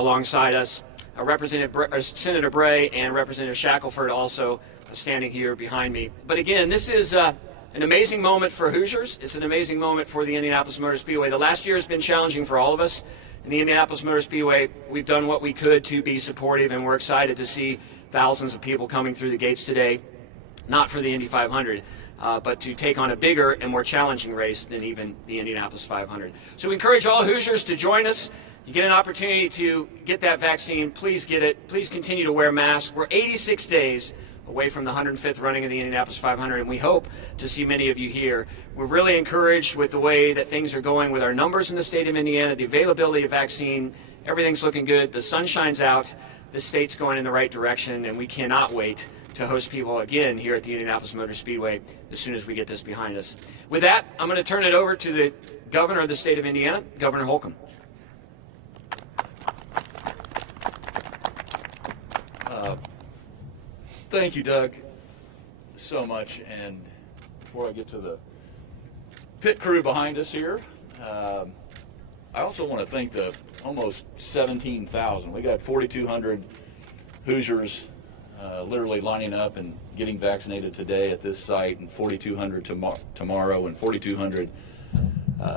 alongside us. Senator Bray and Representative Shackelford also standing here behind me. But again, this is an amazing moment for Hoosiers. It's an amazing moment for the Indianapolis Motor Speedway. The last year has been challenging for all of us. In the Indianapolis Motor Speedway, we've done what we could to be supportive, and we're excited to see thousands of people coming through the gates today, not for the Indy 500, but to take on a bigger and more challenging race than even the Indianapolis 500. So we encourage all Hoosiers to join us. You get an opportunity to get that vaccine, please get it. Please continue to wear masks. We're 86 days away from the 105th running of the Indianapolis 500, and we hope to see many of you here. We're really encouraged with the way that things are going with our numbers in the state of Indiana, the availability of vaccine. Everything's looking good. The sun shines out. The state's going in the right direction, and we cannot wait to host people again here at the Indianapolis Motor Speedway as soon as we get this behind us. With that, I'm going to turn it over to the governor of the state of Indiana, Governor Holcomb. Thank you, Doug, so much. And before I get to the pit crew behind us here, I also want to thank the almost 17,000. We got 4,200 Hoosiers literally lining up and getting vaccinated today at this site, and 4,200 tomorrow, and 4,200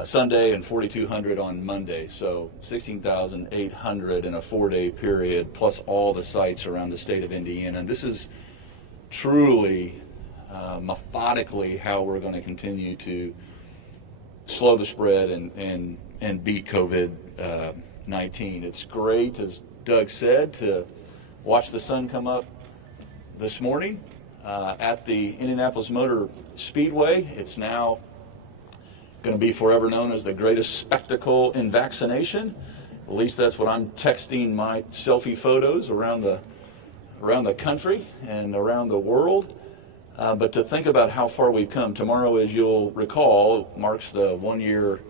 Sunday, and 4,200 on Monday. So 16,800 in a 4-day period, plus all the sites around the state of Indiana. And this is truly methodically how we're going to continue to slow the spread and beat COVID-19. It's great, as Doug said, to watch the sun come up this morning at the Indianapolis Motor Speedway. It's now going to be forever known as the greatest spectacle in vaccination. At least that's what I'm texting my selfie photos around the country and around the world. But to think about how far we've come, tomorrow, as you'll recall, marks the 1-year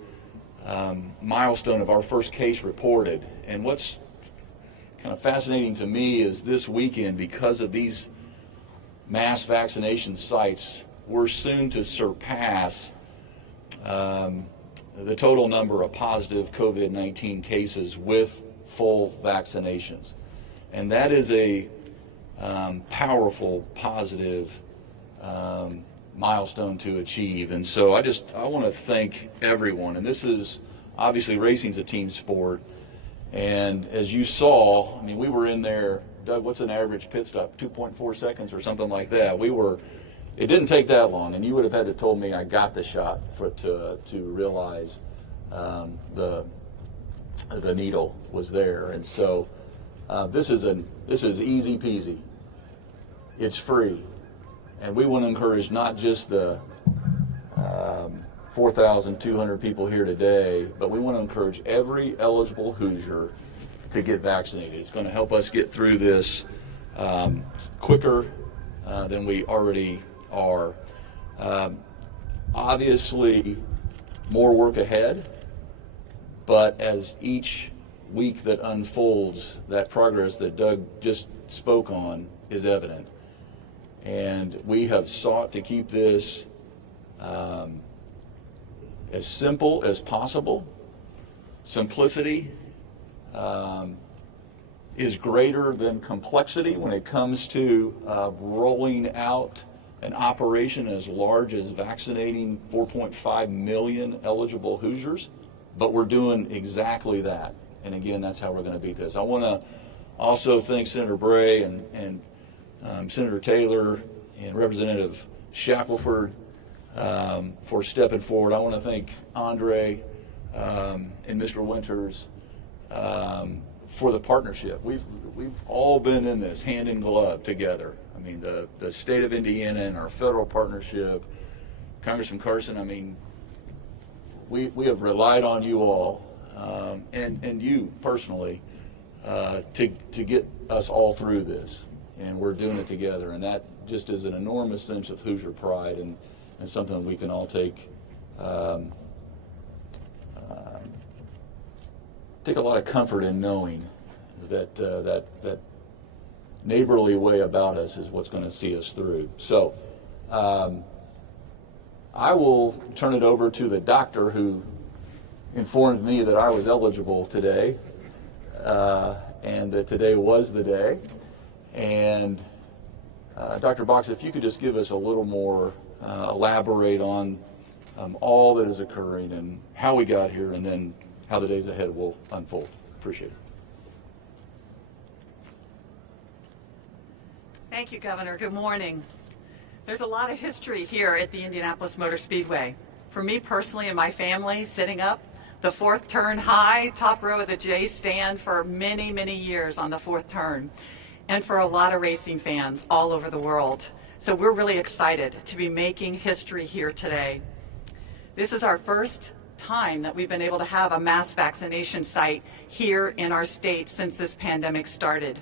milestone of our first case reported. And what's kind of fascinating to me is this weekend, because of these mass vaccination sites, we're soon to surpass the total number of positive COVID-19 cases with full vaccinations. And that is a powerful, positive milestone to achieve. And so I want to thank everyone. And this is, obviously, racing's a team sport. And as you saw, I mean, we were in there, Doug, what's an average pit stop? 2.4 seconds or something like that. It didn't take that long, and you would have had to told me I got the shot to realize the needle was there. And so this is easy peasy. It's free, and we want to encourage not just the 4,200 people here today, but we want to encourage every eligible Hoosier to get vaccinated. It's going to help us get through this quicker than we already are. Obviously, more work ahead, but as each week that unfolds, that progress that Doug just spoke on is evident. And we have sought to keep this as simple as possible. Simplicity is greater than complexity when it comes to rolling out an operation as large as vaccinating 4.5 million eligible Hoosiers, but we're doing exactly that. And again, that's how we're going to beat this. I want to also thank Senator Bray and Senator Taylor and Representative Shackelford for stepping forward. I want to thank Andre and Mr. Winters for the partnership. We've all been in this hand in glove together. I mean, the state of Indiana and our federal partnership, Congressman Carson, I mean, we have relied on you all and you personally to get us all through this. And we're doing it together. And that just is an enormous sense of Hoosier pride and something we can all take a lot of comfort in knowing that that neighborly way about us is what's going to see us through. So I will turn it over to the doctor who informed me that I was eligible today. and that today was the day. And Dr. Box, if you could just give us a little more, elaborate on all that is occurring and how we got here, and then how the days ahead will unfold. Appreciate it. Thank you, Governor. Good morning. There's a lot of history here at the Indianapolis Motor Speedway. For me personally and my family, sitting up the fourth turn high, top row of the J stand for many, many years on the fourth turn, and for a lot of racing fans all over the world. So we're really excited to be making history here today. This is our first time that we've been able to have a mass vaccination site here in our state since this pandemic started.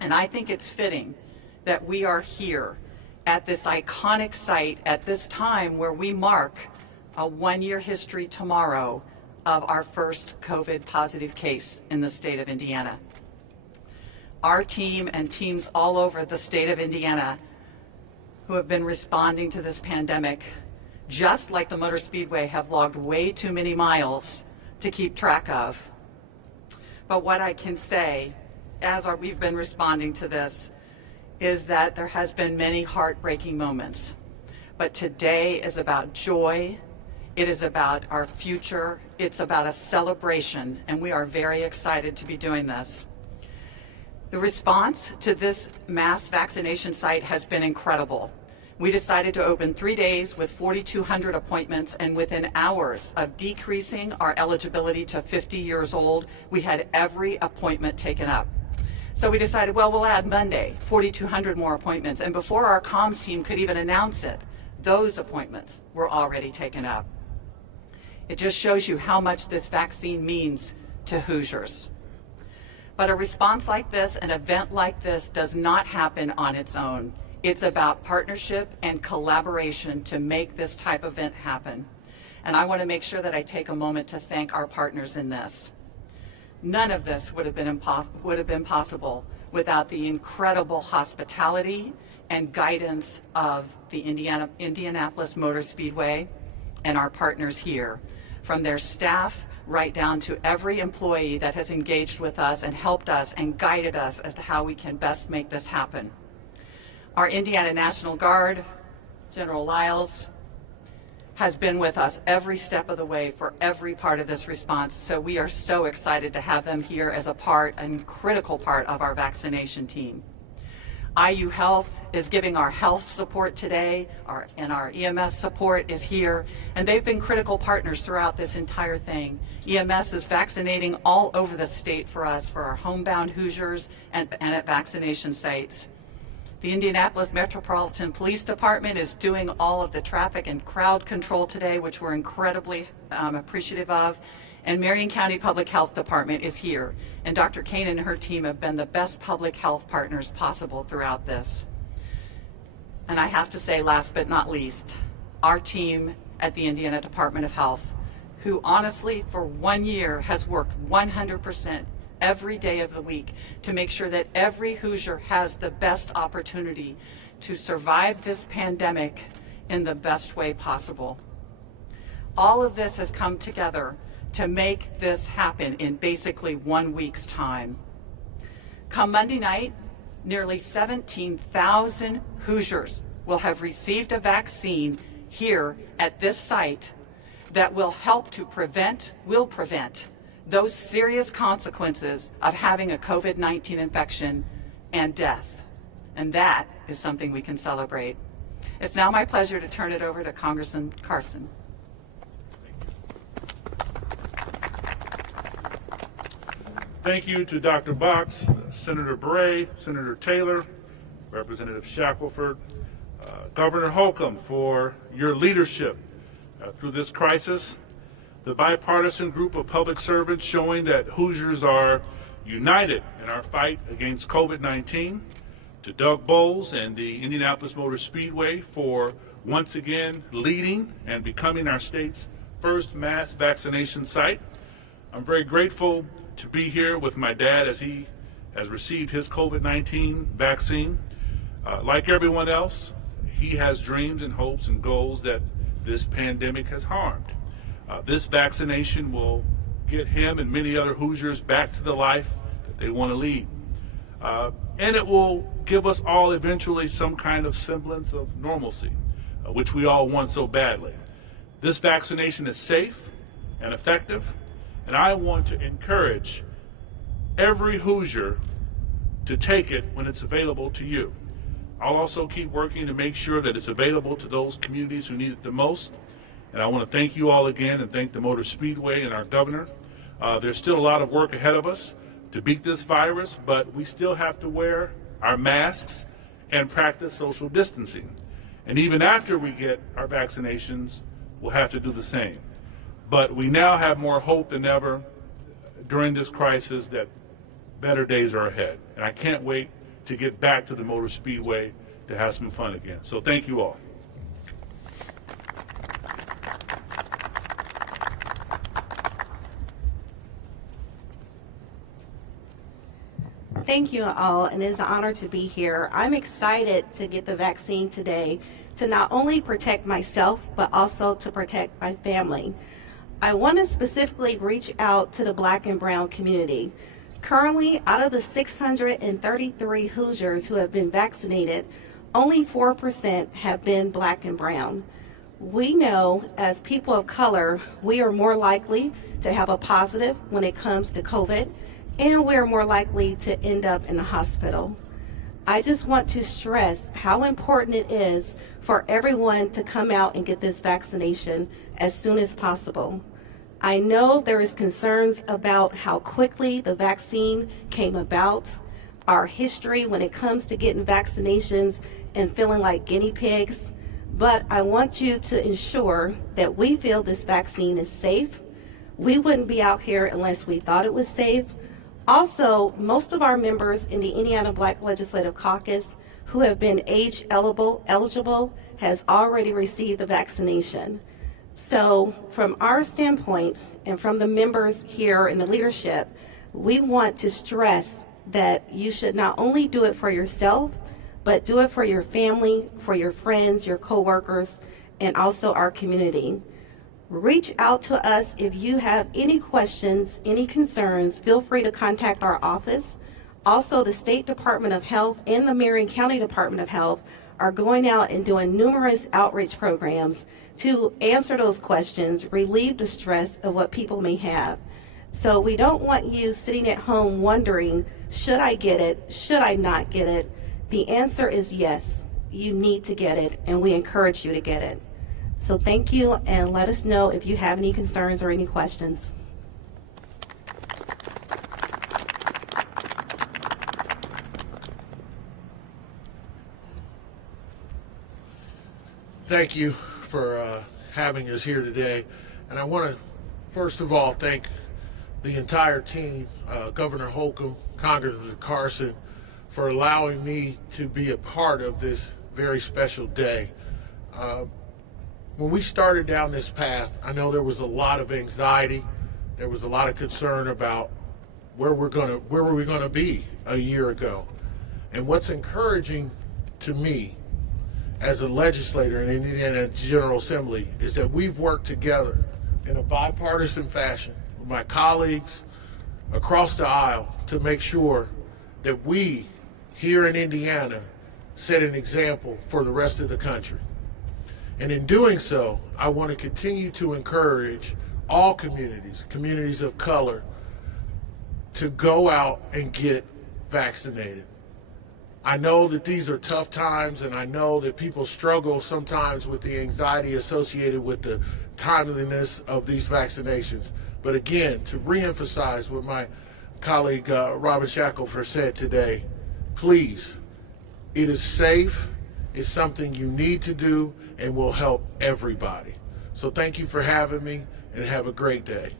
And I think it's fitting that we are here at this iconic site at this time where we mark a one-year history tomorrow of our first COVID positive case in the state of Indiana. Our team and teams all over the state of Indiana who have been responding to this pandemic, just like the Motor Speedway, have logged way too many miles to keep track of. But what I can say, we've been responding to this, is that there has been many heartbreaking moments. But today is about joy. It is about our future. It's about a celebration, and we are very excited to be doing this. The response to this mass vaccination site has been incredible. We decided to open 3 days with 4,200 appointments, and within hours of decreasing our eligibility to 50 years old, we had every appointment taken up. So we decided, well, we'll add Monday, 4,200 more appointments, and before our comms team could even announce it, those appointments were already taken up. It just shows you how much this vaccine means to Hoosiers. But a response like this, an event like this, does not happen on its own. It's about partnership and collaboration to make this type of event happen. And I want to make sure that I take a moment to thank our partners in this. None of this would have been possible without the incredible hospitality and guidance of the Indianapolis Motor Speedway and our partners here, from their staff right down to every employee that has engaged with us and helped us and guided us as to how we can best make this happen. Our Indiana National Guard, General Lyles, has been with us every step of the way for every part of this response. So we are so excited to have them here as a critical part of our vaccination team. IU Health is giving our health support today, and our EMS support is here, and they've been critical partners throughout this entire thing. EMS is vaccinating all over the state for us, for our homebound Hoosiers and at vaccination sites. The Indianapolis Metropolitan Police Department is doing all of the traffic and crowd control today, which we're incredibly appreciative of. And Marion County Public Health Department is here. And Dr. Kane and her team have been the best public health partners possible throughout this. And I have to say, last but not least, our team at the Indiana Department of Health, who honestly for 1 year has worked 100% every day of the week to make sure that every Hoosier has the best opportunity to survive this pandemic in the best way possible. All of this has come together to make this happen in basically 1 week's time. Come Monday night, nearly 17,000 Hoosiers will have received a vaccine here at this site that will help to prevent those serious consequences of having a COVID-19 infection and death. And that is something we can celebrate. It's now my pleasure to turn it over to Congressman Carson. Thank you to Dr. Box, Senator Bray, Senator Taylor, Representative Shackelford, Governor Holcomb for your leadership through this crisis. The bipartisan group of public servants showing that Hoosiers are united in our fight against COVID-19. To Doug Bowles and the Indianapolis Motor Speedway for once again leading and becoming our state's first mass vaccination site. I'm very grateful to be here with my dad as he has received his COVID-19 vaccine. Like everyone else, he has dreams and hopes and goals that this pandemic has harmed. This vaccination will get him and many other Hoosiers back to the life that they want to lead. And it will give us all eventually some kind of semblance of normalcy, which we all want so badly. This vaccination is safe and effective, and I want to encourage every Hoosier to take it when it's available to you. I'll also keep working to make sure that it's available to those communities who need it the most. And I want to thank you all again and thank the Motor Speedway and our governor. There's still a lot of work ahead of us to beat this virus, but we still have to wear our masks and practice social distancing. And even after we get our vaccinations, we'll have to do the same. But we now have more hope than ever during this crisis that better days are ahead. And I can't wait to get back to the Motor Speedway to have some fun again. So thank you all. Thank you all, and it is an honor to be here. I'm excited to get the vaccine today to not only protect myself, but also to protect my family. I want to specifically reach out to the Black and Brown community. Currently, out of the 633 Hoosiers who have been vaccinated, only 4% have been Black and Brown. We know as people of color, we are more likely to have a positive when it comes to COVID, and we're more likely to end up in the hospital. I just want to stress how important it is for everyone to come out and get this vaccination as soon as possible. I know there is concerns about how quickly the vaccine came about, our history when it comes to getting vaccinations and feeling like guinea pigs, but I want you to ensure that we feel this vaccine is safe. We wouldn't be out here unless we thought it was safe. Also, most of our members in the Indiana Black Legislative Caucus who have been age eligible has already received the vaccination. So from our standpoint and from the members here in the leadership, we want to stress that you should not only do it for yourself, but do it for your family, for your friends, your coworkers, and also our community. Reach out to us if you have any questions, any concerns. Feel free to contact our office. Also, the State Department of Health and the Marion County Department of Health are going out and doing numerous outreach programs to answer those questions, relieve the stress of what people may have. So we don't want you sitting at home wondering, should I get it? Should I not get it? The answer is yes, you need to get it, and we encourage you to get it. So thank you, and let us know if you have any concerns or any questions. Thank you for having us here today. And I want to, first of all, thank the entire team, Governor Holcomb, Congressman Carson, for allowing me to be a part of this very special day. When we started down this path, I know there was a lot of anxiety. There was a lot of concern about where were we going to be a year ago. And what's encouraging to me as a legislator in Indiana General Assembly is that we've worked together in a bipartisan fashion with my colleagues across the aisle to make sure that we here in Indiana set an example for the rest of the country. And in doing so, I want to continue to encourage all communities of color, to go out and get vaccinated. I know that these are tough times, and I know that people struggle sometimes with the anxiety associated with the timeliness of these vaccinations. But again, to reemphasize what my colleague Robert Shackelford said today, please, it is safe, it's something you need to do, and will help everybody. So thank you for having me, and have a great day.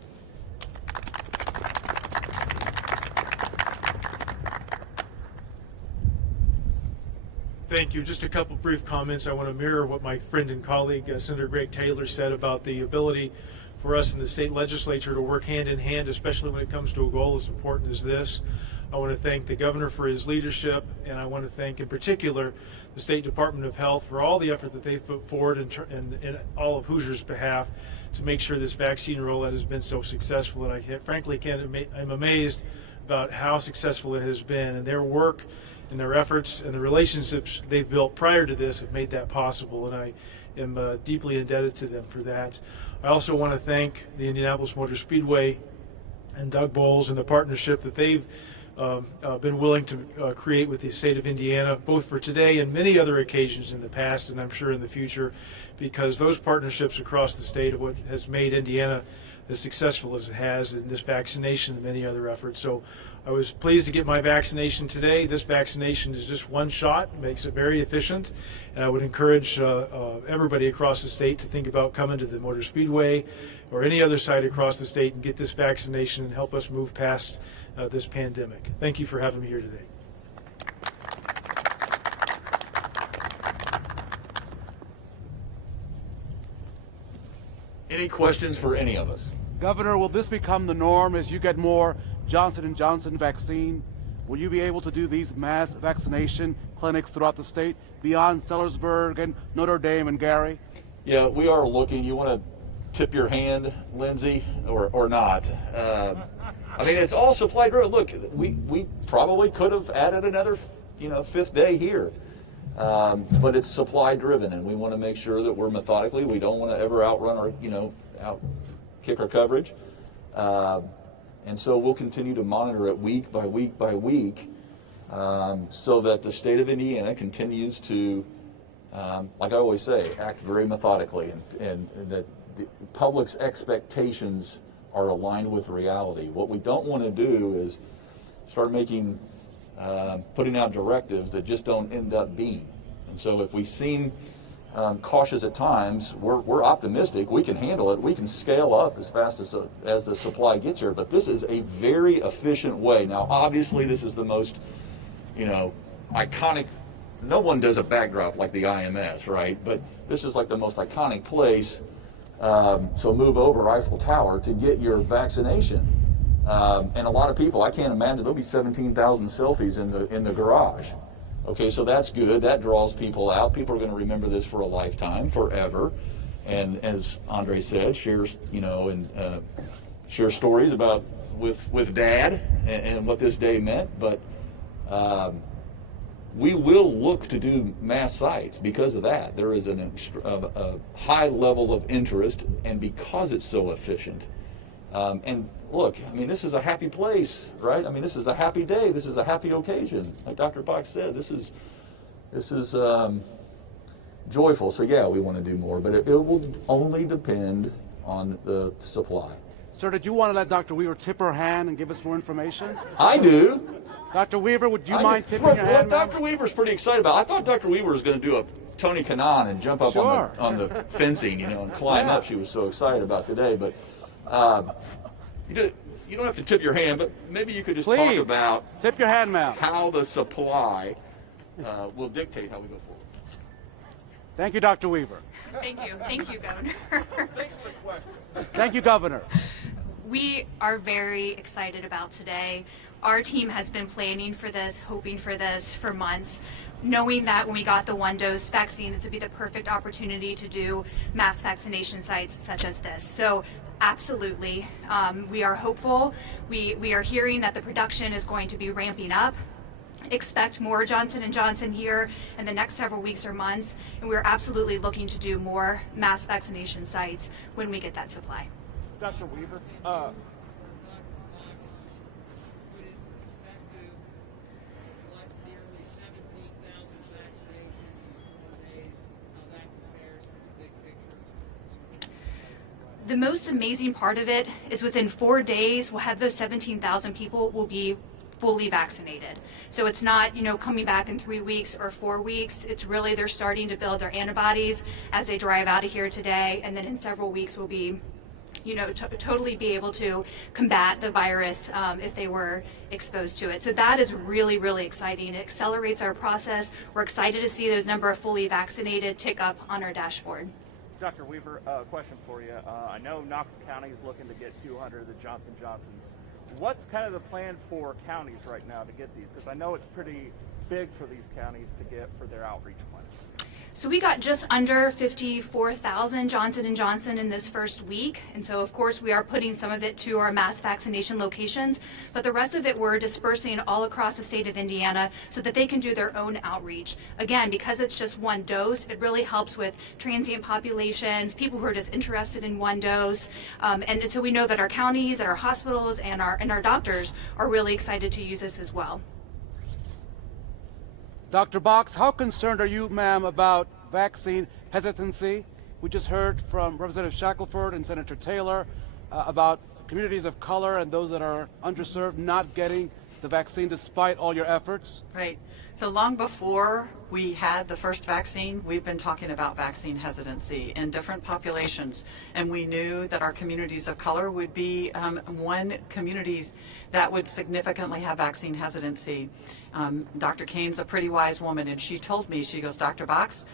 Thank you. Just a couple brief comments. I want to mirror what my friend and colleague, Senator Greg Taylor, said about the ability for us in the state legislature to work hand in hand, especially when it comes to a goal as important as this. I want to thank the governor for his leadership, and I want to thank in particular the State Department of Health for all the effort that they've put forward in all of Hoosiers' behalf to make sure this vaccine rollout has been so successful. And I'm amazed about how successful it has been, and their work and their efforts and the relationships they've built prior to this have made that possible, and I am deeply indebted to them for that. I also want to thank the Indianapolis Motor Speedway and Doug Bowles and the partnership that they've been willing to create with the state of Indiana, both for today and many other occasions in the past, and I'm sure in the future, because those partnerships across the state are what has made Indiana as successful as it has in this vaccination and many other efforts. So I was pleased to get my vaccination today. This vaccination is just one shot. It makes it very efficient, and I would encourage everybody across the state to think about coming to the Motor Speedway or any other site across the state and get this vaccination and help us move past this pandemic. Thank you for having me here today. Any questions for any of us? Governor, will this become the norm as you get more Johnson & Johnson vaccine? Will you be able to do these mass vaccination clinics throughout the state beyond Sellersburg and Notre Dame and Gary? Yeah, we are looking. You want to tip your hand, Lindsay, or not? I mean, it's all supply driven. Look, we probably could have added another, fifth day here. But it's supply driven, and we want to make sure that we're methodically. We don't want to ever outrun our, kick our coverage. And so we'll continue to monitor it week by week by week, so that the state of Indiana continues to, like I always say, act very methodically, and that the public's expectations are aligned with reality. What we don't want to do is start making putting out directives that just don't end up being. And so if we seem cautious at times, we're optimistic. We can handle it. We can scale up as fast as the supply gets here. But this is a very efficient way. Now, obviously, this is the most, iconic. No one does a backdrop like the IMS, right? But this is like the most iconic place. So move over Eiffel Tower to get your vaccination. And a lot of people, I can't imagine, there'll be 17,000 selfies in the garage. Okay, so that's good. That draws people out. People are going to remember this for a lifetime, forever. And as Andre said, share stories about with Dad and what this day meant. But we will look to do mass sites because of that. There is a high level of interest, and because it's so efficient. And look, I mean, this is a happy place, right? I mean, this is a happy day. This is a happy occasion. Like Dr. Box said, this is joyful. So yeah, we want to do more, but it will only depend on the supply. Sir, did you want to let Dr. Weaver tip her hand and give us more information? I do. Dr. Weaver, would you mind tipping your hand? What Dr. Weaver's pretty excited about. I thought Dr. Weaver was going to do a Tony Kanaan and jump up on the fencing, and climb up. She was so excited about today, but. You don't have to tip your hand, but maybe you could just talk about tip your hand, ma'am. How the supply will dictate how we go forward. Thank you, Dr. Weaver. Thank you, Governor. Thanks for the question. Thank you, Governor. We are very excited about today. Our team has been planning for this, hoping for this for months, knowing that when we got the one-dose vaccine, this would be the perfect opportunity to do mass vaccination sites such as this. So absolutely, we are hopeful. We are hearing that the production is going to be ramping up. Expect more Johnson & Johnson here in the next several weeks or months, and we're absolutely looking to do more mass vaccination sites when we get that supply. Dr. Weaver, the most amazing part of it is within 4 days, we'll have those 17,000 people will be fully vaccinated. So it's not, coming back in 3 weeks or 4 weeks. It's really they're starting to build their antibodies as they drive out of here today. And then in several weeks, we'll be, totally be able to combat the virus if they were exposed to it. So that is really, really exciting. It accelerates our process. We're excited to see those number of fully vaccinated tick up on our dashboard. Dr. Weaver, a question for you. I know Knox County is looking to get 200 of the Johnson & Johnsons. What's kind of the plan for counties right now to get these? Because I know it's pretty big for these counties to get for their outreach plans. So we got just under 54,000 Johnson & Johnson in this first week. And so, of course, we are putting some of it to our mass vaccination locations, but the rest of it we're dispersing all across the state of Indiana so that they can do their own outreach. Again, because it's just one dose, it really helps with transient populations, people who are just interested in one dose. And so we know that our counties, our hospitals, and our doctors are really excited to use this as well. Dr. Box, how concerned are you, ma'am, about vaccine hesitancy? We just heard from Representative Shackelford and Senator Taylor about communities of color and those that are underserved not getting the vaccine despite all your efforts. Right. So long before we had the first vaccine, we've been talking about vaccine hesitancy in different populations. And we knew that our communities of color would be one communities that would significantly have vaccine hesitancy. Dr. Kane's a pretty wise woman, and she told me, she goes, Dr. Box,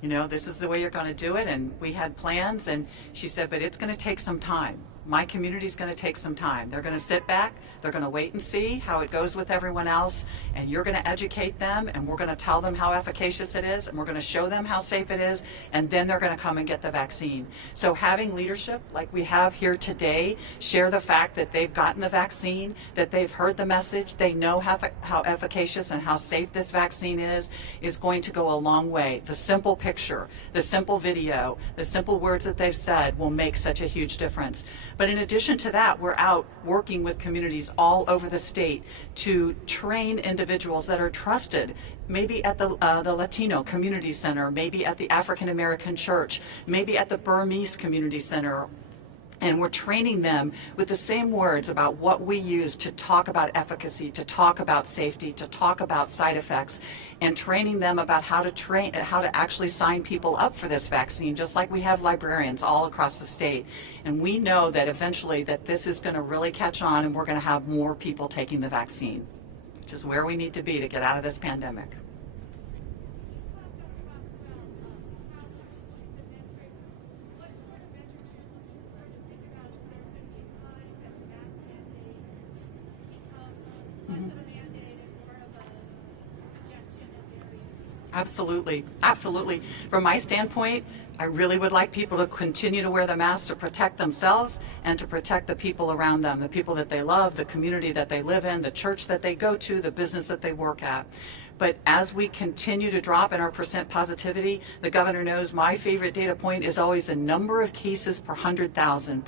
you know, this is the way you're going to do it. And we had plans, and she said, but it's going to take some time. My community's going to take some time. They're going to sit back, they're going to wait and see how it goes with everyone else, and you're going to educate them, and we're going to tell them how efficacious it is, and we're going to show them how safe it is, and then they're going to come and get the vaccine. So having leadership like we have here today, share the fact that they've gotten the vaccine, that they've heard the message, they know how efficacious and how safe this vaccine is going to go a long way. The simple picture, the simple video, the simple words that they've said will make such a huge difference. But in addition to that, we're out working with communities all over the state to train individuals that are trusted, maybe at the Latino Community Center, maybe at the African American Church, maybe at the Burmese Community Center. And we're training them with the same words about what we use to talk about efficacy, to talk about safety, to talk about side effects, and training them about how to actually sign people up for this vaccine, just like we have librarians all across the state. And we know that eventually that this is going to really catch on, and we're going to have more people taking the vaccine, which is where we need to be to get out of this pandemic. Absolutely, absolutely. From my standpoint, I really would like people to continue to wear the mask to protect themselves and to protect the people around them, the people that they love, the community that they live in, the church that they go to, the business that they work at. But as we continue to drop in our percent positivity, the governor knows my favorite data point is always the number of cases per 100,000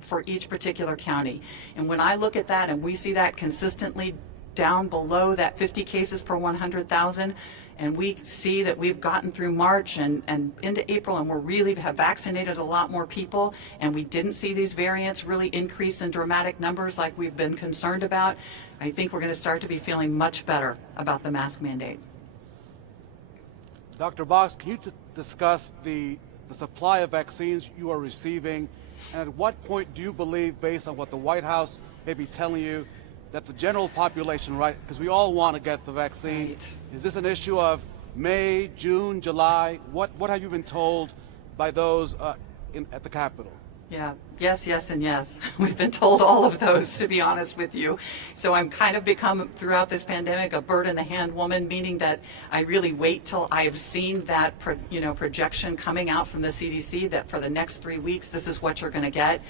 for each particular county. And when I look at that and we see that consistently down below that 50 cases per 100,000, and we see that we've gotten through March and into April, and we really have vaccinated a lot more people, and we didn't see these variants really increase in dramatic numbers like we've been concerned about, I think we're going to start to be feeling much better about the mask mandate. Dr. Box, can you discuss the supply of vaccines you are receiving, and at what point do you believe, based on what the White House may be telling you, that the general population, right, because we all want to get the vaccine, right. Is this an issue of May, June, July? What have you been told by those at the Capitol? Yeah, yes, yes, and yes. We've been told all of those, to be honest with you. So I'm kind of become, throughout this pandemic, a bird in the hand woman, meaning that I really wait till I've seen that projection coming out from the CDC that for the next 3 weeks, this is what you're going to get.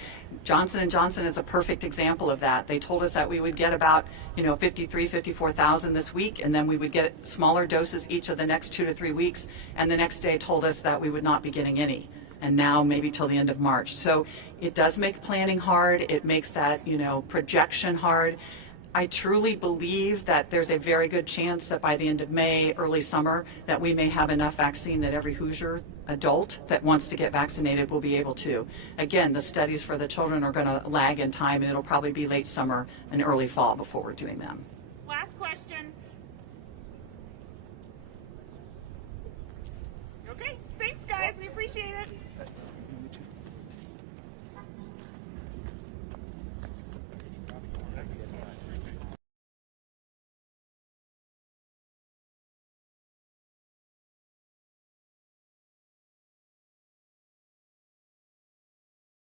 Johnson & Johnson is a perfect example of that. They told us that we would get about 54,000 this week, and then we would get smaller doses each of the next 2 to 3 weeks, and the next day told us that we would not be getting any. And now maybe till the end of March. So it does make planning hard. It makes that, projection hard. I truly believe that there's a very good chance that by the end of May, early summer, that we may have enough vaccine that every Hoosier adult that wants to get vaccinated will be able to. Again, the studies for the children are going to lag in time, and it'll probably be late summer and early fall before we're doing them. Last question. Okay, thanks guys, we appreciate it.